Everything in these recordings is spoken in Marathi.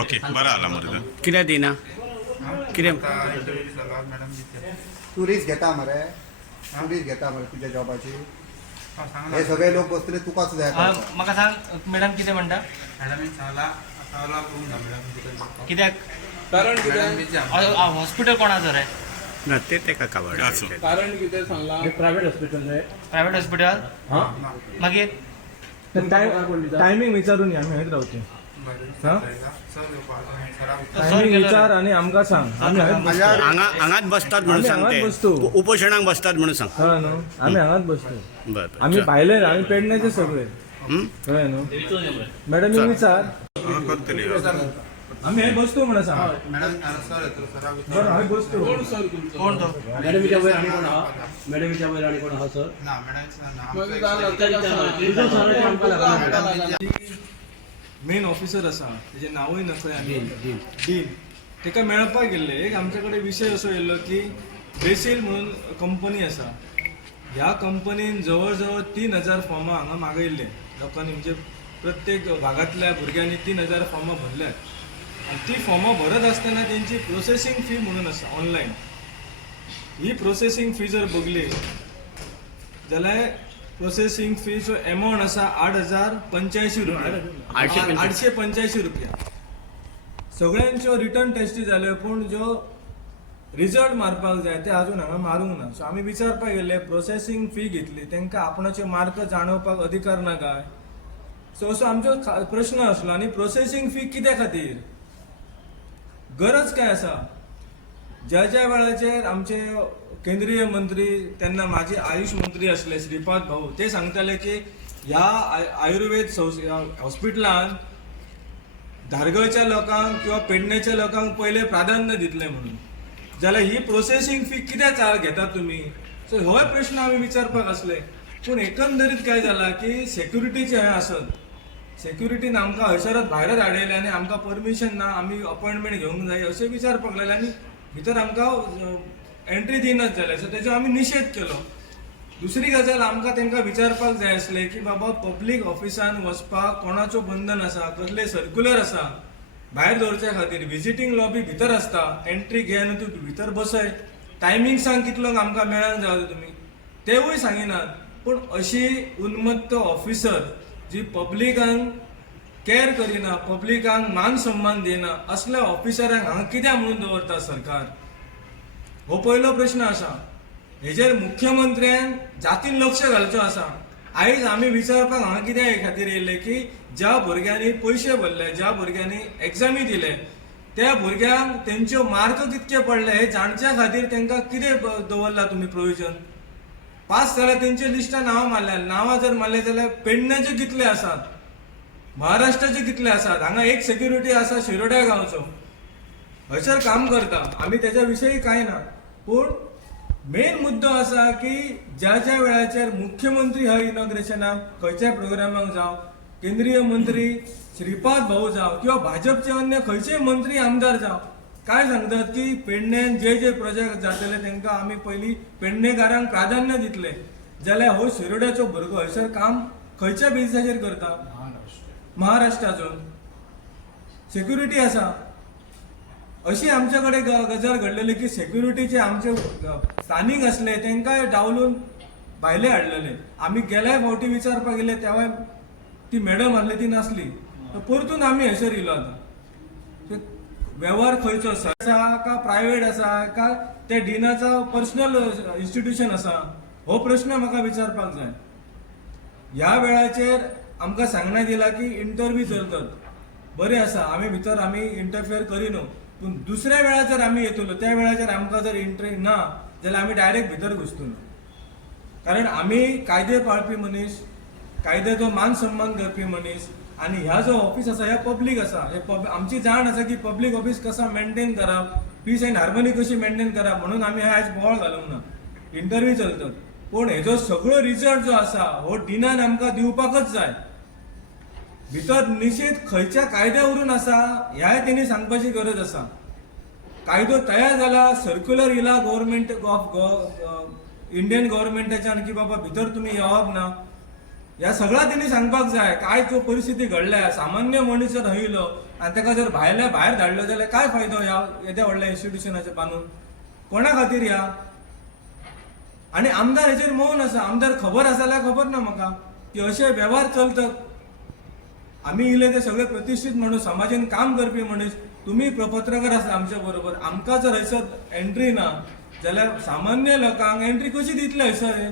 ओके बरं आला मरे कित्याक दिना कितें तू रिस्क घेता मरे तू रिस्क घेता मरे तुझ्या जॉबाची हे सगळे लोक बसतले तुकाच जाय म्हाका सांग मॅडम कितें म्हणटा कित्याक हॉस्पिटल कोणाचो रे ना ते तेका खबर कारण कितें सांगला प्रायव्हेट हॉस्पिटल रे प्रायव्हेट हॉस्पिटल मागीर टायमिंग विचारून या आम्ही हयत रावचे सर टायमिंग गेलो विचार आणि आमकां सांग आम्ही हयत बसतो. हांगाच बसतात म्हणून आम्ही सांग हांगाच ते बसतो. उपोशणाक बसतात म्हणून सांग कळ्ळें न्हू आम्ही हांगाच बसतो बरं आम्ही भायले ना, आम्ही पेडण्याचे सगळे कळ्ळें न्हू मॅडम एक विचार करतली आम्ही हय बसतो म्हणून सांग बरं हय बसतो कोण तो मॅडमीच्या वयर आणि कोण आहा मॅडमीच्या वयर आणि कोण आहा सर मेन ऑफिसर आसा तेजे नांवूय नकळें आनी डीन तेका मेळपाक गेल्ले एक आमचे कडेन विशय असो येयल्लो की बेसील म्हणून कंपनी आसा ह्या कंपनीन जवळ जवळ 3000 फॉर्मां हांगा मागयल्ले लोकांनी म्हणजे प्रत्येक भागांतल्या भुरग्यांनी 3000 फॉर्मां भरल्यात आनी ती फॉर्मां भरत आसतना तेंची प्रोसेसींग फी म्हणून आसा ऑनलायन ही प्रोसेसींग फी जर बगली जाल्यार प्रोसेसींग फीचो अमावंट आसा 8,085 रुपया 885 रुपया सगळ्यांच्यो रिटर्न टेस्टी जाल्यो पूण ज्यो रिजल्ट मारपाक जाय ते अजून हांगा मारूंक ना सो आमी विचारपाक गेले प्रोसेसींग फी घेतली तांकां आपणाचे मार्क जाणोवपाक अधिकार ना काय सो असो आमचो प्रश्न आसलो आनी प्रोसेसींग फी कित्या खातीर गरज काय आसा ज्या ज्या वेळाचेर आमचे केंद्रीय मंत्री तेन्ना माझे आयुष मंत्री असले श्रीपाद भाऊ ते सांगताले की ह्या आयुर्वेद हॉस्पिटलान धारगळच्या लोकांक किंवा पेडण्याच्या लोकांक पहिले प्राधान्य दितले म्हणून जाल्यार ही प्रोसेसींग फी कित्याक घेतात तुमी सो हो प्रश्न आमी विचारपाक असले पूण एकंदरीत काय जाला की सेक्युरिटीचे हें आसत सेक्युरिटीन आमकां हयसरच भायरच हाडयले आनी आमकां परमिशन ना आमी अपॉयंटमेंट घेवंक जाय अशें विचारपाक लागले आनी भितर आमकां एंट्री दिनात जाल्यार सो तेजो आमी निशेध केलो दुसरी गजाल आमकां तांकां विचारपाक जाय आसलें की बाबा पब्लीक ऑफिसान वचपाक कोणाचो बंधन आसा कसले सर्क्युलर आसा भायर दवरच्या खातीर विजिटींग लॉबी भितर आसता एंट्री घे आनी तूं भितर बसय टायमींग सांग कितलो आमकां मेळांक जाय तुमी तेवूय सांगिनात पूण अशी उन्मत्त ऑफिसर जी पब्लिकांक केअर करिना पब्लिकांक मान सन्मान दिना असल्या ऑफिसरांक हांगा कित्याक म्हणून दवरता सरकार हो पयलो प्रश्न आसा हेजेर मुख्यमंत्र्यान जातीन लक्ष घालचो आसा आयज आमी विचारपाक हांगा कित्याक हे खातीर येयले की ज्या भुरग्यांनी पयशे भरले ज्या भुरग्यांनी एग्जामी दिले त्या भुरग्यांक तेंच्यो मार्क कितके पडले हे जाणच्या खातीर तांकां कितें दवरला तुमी प्रोविजन पास जाल्यार तेंचे लिस्टान नांवां मारल्या नांवां जर मारले जाल्यार पेडण्याचे कितले आसात महाराष्ट्राचे कितले आसात हांगा एक सेक्युरिटी आसा शिरोड्या गांवचो हयसर काम करता आमी तेच्या विशयी कांय ना पूण मेन मुद्दो असा की ज्या ज्या वेळाचेर मुख्यमंत्री ह्या इनॉग्रेशनाक खंयच्याय प्रोग्रामाक जावं केंद्रीय मंत्री श्रीपाद भाऊ जावं किंवा भाजपचे अन्य खंयचेय मंत्री आमदार जावं काय सांगतात की पेडण्यान जे जे प्रोजेक्ट जातले तांकां आमी पयलीं पेडणेकारांक प्राधान्य दितले जाल्यार हो शिरोड्याचो भुरगो हयसर काम खंयच्या बेसिसाचेर करता महाराष्ट्राचो सेक्युरिटी आसा अशी आमच्या कडेन गजाल घडलेली की सेक्युरिटीचे आमचे स्थानीक असले तांकां डावलून भायले हाडलेले आमी गेल्या फावटी विचारपाक गेले तेव्हा ती मॅडम आहली ती नासली परतून आमी हयसर येयलो आतां वेव्हार खंयचो आसा का प्रायव्हेट आसा का त्या डिनाचा पर्सनल इन्स्टिट्यूशन आसा हो प्रश्न म्हाका विचारपाक जाय ह्या वेळाचेर आमकां सांगण्यात येयला की इंटरव्यू चलतात बरें आसा आमी भितर आमी इंटरफियर करिना पूण दुसऱ्या वेळाचेर आमी येतलो त्या वेळाचेर आमकां जर इंट्री ना जाल्यार आमी डायरेक्ट भितर घुसतलो कारण आमी कायदे पाळपी मनीस कायद्याचो मान सन्मान करपी मनीस आनी ह्या जो ऑफिस आसा हे पब्लीक आसा हे आमची जाण आसा की पब्लीक ऑफिस कसा मेंटेन करप पीस एंड हार्मनी कशी मेंटेन करप म्हणून आमी आयज बोवाळ घालूंक ना इंटरव्यू चलतात पूण हेजो सगळो रिजल्ट जो आसा हो डिनान आमकां दिवपाकच जाय भितर निश्चित खंयच्या कायद्या वरून आसा ह्याय तेणी सांगपाची गरज आसा कायदो तयार जाला सर्क्युलर येयला गव्हर्मेंट ऑफ इंडियन गव्हर्मेंटाच्यान की बाबा भितर तुमी येवप ना ह्या सगळा त्यांनी सांगपाक जाय काय जो परिस्थिती घडल्या सामान्य मनीस जर हयलो आणि ताका जर भायर धाडलो जाल्यार काय फायदो ह्या येद्या व्हडल्या इन्स्टिट्यूशनाचे बांदून कोणा खातीर ह्या आणि आमदार हेचेर मौन आसा आमदार खबर आसा जाल्यार खबर ना म्हाका की असे व्यवहार चलतात आम्ही इले ते सगळे प्रतिष्ठित मनीस समाजान काम करपी मनीस तुम्ही पत्रकार आसा आमच्या बरोबर आमकां जर हयसर एंट्री ना जाल्यार सामान्य लोकांक एंट्री कशी दितले हयसर हे?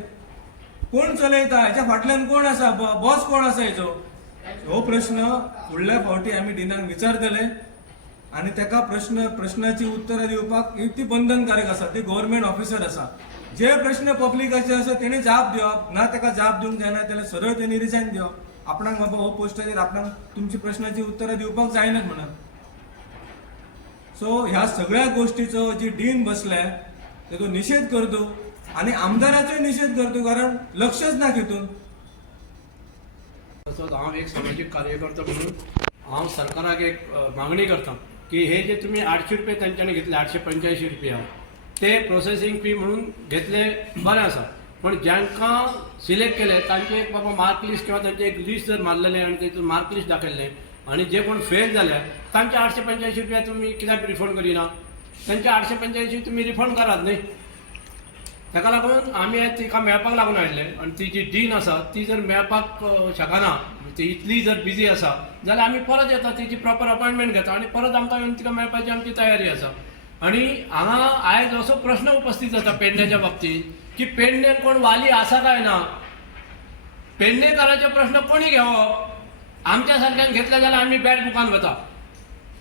कोण चलयता हेच्या फाटल्यान कोण आसा बॉस कोण आसा हेचो हो प्रश्न फुडल्या फावटी आमी डिनाक विचारतले आणि ताका प्रश्नाची उत्तरां दिवपाक ती बंधनकारक आसा ती गव्हर्नमेंट ऑफिसर आसा जे प्रश्न पब्लिकाचे आसा तेणे जाप दिवप ना ताका जाप दिवंक जायना जाल्यार सरळ तेणी रिजायन दिवप आपणाक बाबा हो पोस्टाचेर आपणाक तुमची प्रश्नाची उत्तरां दिवपाक जायनात म्हणून सो ह्या सगळ्या गोष्टीचो जी डीन बसल्या तेचो निषेध करतो आणि आमदाराचोय निषेध करतो कारण लक्षच ना तितून तसोच हांव एक सामाजीक कार्यकर्तो म्हणून हांव सरकाराक एक मागणी करता की हे जे तुम्ही 800 रुपये तांच्यांनी घेतले 885 रुपया ते प्रोसेसिंग फी म्हणून घेतले बरें आसा पण ज्यांकां सिलेक्ट केले तांचे एक बाबा मार्क लिस्ट किंवा तांचे एक लिस्ट जर मारलेले आणि तेतून मार्क लिस्ट दाखयल्ले आणि जे कोण फेल जाले तांचे 885 रुपया तुम्ही कित्याक रिफंड करिना त्यांचे 885 तुम्ही रिफंड करात न्ही ताका लागून आमी तिका मेळपाक लागून आयिल्ले आणि ती जी डीन आसा ती जर मेळपाक शकना ती इतली जर बिजी आसा जाल्यार आमी परत येता तिची प्रॉपर अपॉइंटमेंट घेता आणि परत आमकां येवन तिका मेळपाची आमची तयारी आसा आणि हांगा आयज असो प्रश्न उपस्थित जाता पेडण्याच्या बाबतीत की पेडणे कोण वाली आसा काय ना पेडणेकाराचे प्रश्न कोणी घेवप आमच्या सारक्यान घेतले जाल्यार आमी बॅड बुकान वता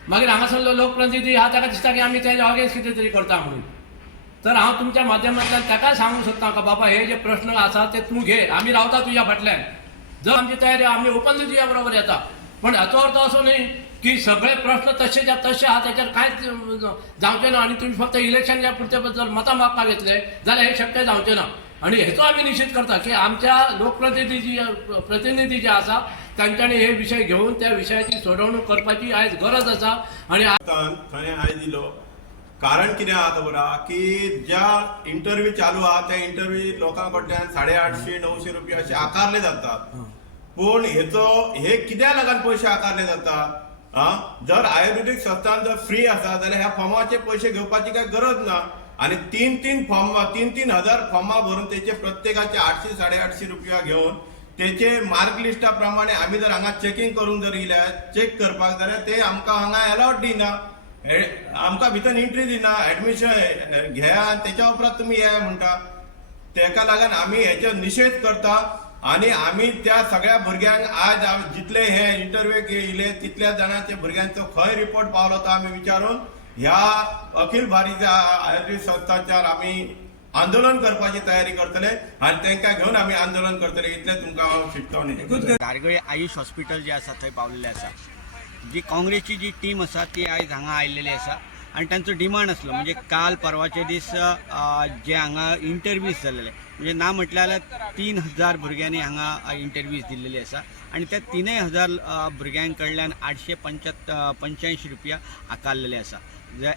मागीर हांगासरलो लोकप्रतिनिधी हा ताका दिसता की आमी तेच्या अगेन्स्ट कितें तरी करता म्हणून तर हांव तुमच्या माध्यमांतल्यान ताका सांगूंक सोदता का बाबा हे जे प्रश्न आसा ते तूं घे आमी रावता तुज्या फाटल्यान जर आमची तयारी आमी ओपनली तुज्या बरोबर येता पण हाचो अर्थ असो न्ही की सगळे प्रश्न तशेच्या तशे आहा त्याच्यार कांयच जावचें ना आनी तुमी फक्त इलेक्शनच्या पुरते जर मतां मागपाक घेतले जाल्यार हे शक्य जावचें ना आणि हेचो आमी निश्चित करता की आमच्या प्रतिनिधी जे आसा तांच्यांनी हे विशय घेवन त्या विशयाची सोडवणूक करपाची आयज गरज आसा आणि थंय आयज दिलो कारण कितें आहा खबर आहा की ज्या इंटरव्यू चालू आहा त्या इंटरव्यू लोकां कडल्यान 850-900 रुपया अशे आकारले जातात पूण हे कित्या लागून पयशे आकारले जातात जर आयुर्वेदीक संस्थान जर फ्री आसा जाल्यार ह्या फॉर्माचे पयशे घेवपाची काय गरज ना आणि 3-3 हजार फॉर्मां भरून तेचे प्रत्येकाचे 800-850 रुपया घेवन तेचे मार्क लिस्टा प्रमाणे आमी जर हांगा चेकिंग करून जर येयल्यार चेक करपाक जाल्यार ते आमकां हांगा अलाउड दिना आमकां भितर एंट्री दिना ऍडमिशन घ्या तेच्या उपरांत तुमी येया म्हणटा तेका लागून आमी हेचो निशेध करता आणि आमी त्या सगळ्या भुरग्यांक आज जितले हे इंटरव्यू येयले तितल्या जाणांच्या भुरग्यांचो खंय रिपोर्ट पावलो तो आमी विचारून ह्या अखिल भारतीय आयुर्वेद संस्थाच्यार आमी आंदोलन करपाची तयारी करतले आणि तांकां घेवन आमी आंदोलन करतले इतले तुमकां हांव शिटकावणी गारगोळे आयुष हॉस्पिटल जे आसा थंय पावलेले आसा जी काँग्रेसची जी टीम आसा ती आयज हांगा आयिल्ली आसा आणि तांचो डिमांड आसलो म्हणजे काल परवाचे दीस जे हांगा इंटरव्यूज जाल्ले म्हणजे ना म्हटल्यार 3000 भुरग्यांनी हांगा इंटरव्यूज दिल्लेली आसा आणि त्या 3000 भुरग्यां कडल्यान 885 रुपया आकारलेले आसा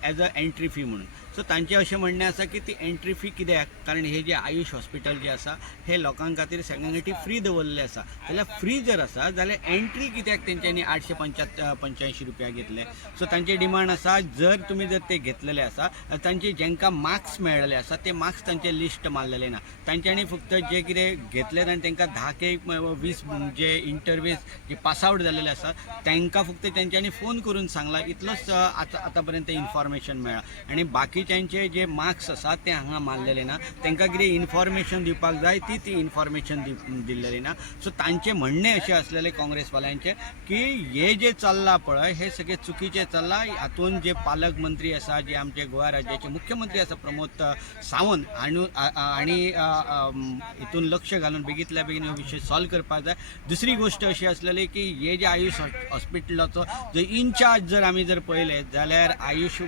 एज अ एंट्री फी म्हणून सो तांचें अशें म्हणणें आसा की ती एंट्री फी कित्याक कारण हे जे आयुष हॉस्पिटल जे आसा हे लोकां खातीर सगळ्यां खातीर फ्री दवरलें आसा जाल्यार फ्री जर आसा जाल्यार एंट्री कित्याक तेंच्यांनी 885 रुपया घेतले सो तांची डिमांड आसा जर तुमी जर ते घेतलेले आसा तांचे जेंकां मार्क्स मेळ्ळेले आसा ते मार्क्स तांचे लिस्ट मारलेले ना तांच्यांनी फक्त जे कितें घेतले आनी तांकां 10-20 जे इंटरव्यूज जे पास आवट जाल्लेले आसा तांकां फक्त तेंच्यांनी फोन करून सांगला इतलोच आतां पर्यंत इन्फॉर्मेशन मेळ्ळा आणि बाकीच्यांचे जे मार्क्स आसा ते हांगा मारलेले ना तांकां कितें इन्फॉर्मेशन दिवपाक जाय ती इन्फॉर्मेशन दिल्लेली ना सो तांचें म्हणणें अशें आसलेलें काँग्रेसवाल्यांचें की हे जे चल्लां पळय हे सगळें चुकीचें चल्लां हातून जे पालक मंत्री आसा जे आमचे गोवा राज्याचे मुख्यमंत्री आसा प्रमोद सावंत आनी हितून लक्ष घालून बेगींतल्या बेगीन हो विशय सॉल्व करपाक जाय दुसरी गोष्ट अशी आसलेली की हे जे आयुष हॉस्पिटलाचो जो इन्चार्ज जर आमी जर पळयले जाल्यार आयुष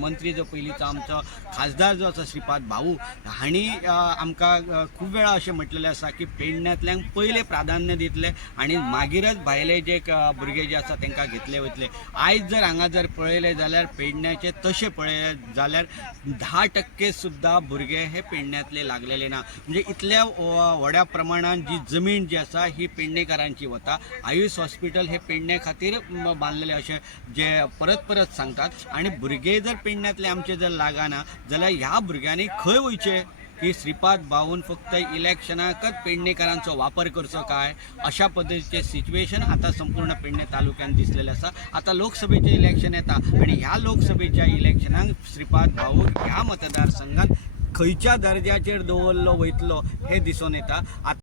मंत्री जो पयलींचो आमचो खासदार जो आसा श्रीपाद भाऊ हांणी आमकां खूब वेळा अशें म्हटलेलें आसा की पेडण्यांतल्यांक पयलें प्राधान्य दितले आनी मागीरच भायले जे भुरगे जे आसा तांकां घेतले वयतले आयज जर हांगा जर पळयलें जाल्यार पेडण्याचे तशें पळय जाल्यार 10% सुद्दां भुरगे हे पेडण्यांतले लागलेले ना म्हणजे इतल्या व्हड्या प्रमाणात जी जमीन जी आसा ही पेडणेकारांची वता. आयुष हॉस्पिटल हे पेडणे खातीर बांदलेले अशें जे परत परत सांगतात. आनी भुरगे जर पेडण्यातले आमचे जर लागना जाल्यार ह्या भुरग्यांनी खंय वयचे की श्रीपाद भाऊन फक्त इलेक्शनाकच पेडणेकारांचो वापर करचो काय अशा पद्दतीचे सिच्युएशन आता संपूर्ण पेडणे तालुक्यात दिसलेले आसा. आता लोकसभेचे इलेक्शन येता आणि ह्या लोकसभेच्या इलेक्शनाक श्रीपाद भाऊ ह्या मतदारसंघात खंयच्या दर्जाचेर दवरलो वयतलो हे दिसून येता.